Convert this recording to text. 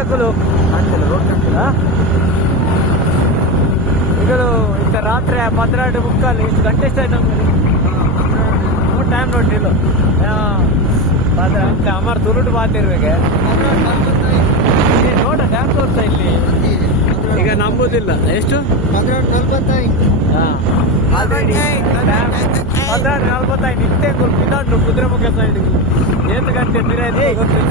ಹಾಕಲು ಕಾಣ್ತಿಲ್ಲ, ರೋಡ್ ಕಾಣ್ತಿಲ್ಲ. ಈಗ ಇಂಥ ರಾತ್ರಿ 12:45 ಇಷ್ಟು ಗಂಟೆ ಎಷ್ಟು ಆಯ್ತು ನಮ್ಗೆ ನೋಡಿ ಟೈಮ್ ನೋಡಿ ಇಲ್ಲ ಅಂತ ಅಮರ್ ತುರುಟು ಮಾತಿರ್ಬೇಕೆ ನೋಡ ಟೈಮ್ ತೋರ್ಸ ಇಲ್ಲಿ ಈಗ ನಂಬುದಿಲ್ಲ ಎಷ್ಟು 12:45. ಹಾಂ ಆಲ್ರೆಡಿ 12:45 ನಿಂತೆ ಇನ್ನೊಂದು ಕುದುರೆಮುಖ ಸೈಡ್ 8 ಗಂಟೆ ತಿರದಿ ಗೊತ್ತಿಲ್ಲ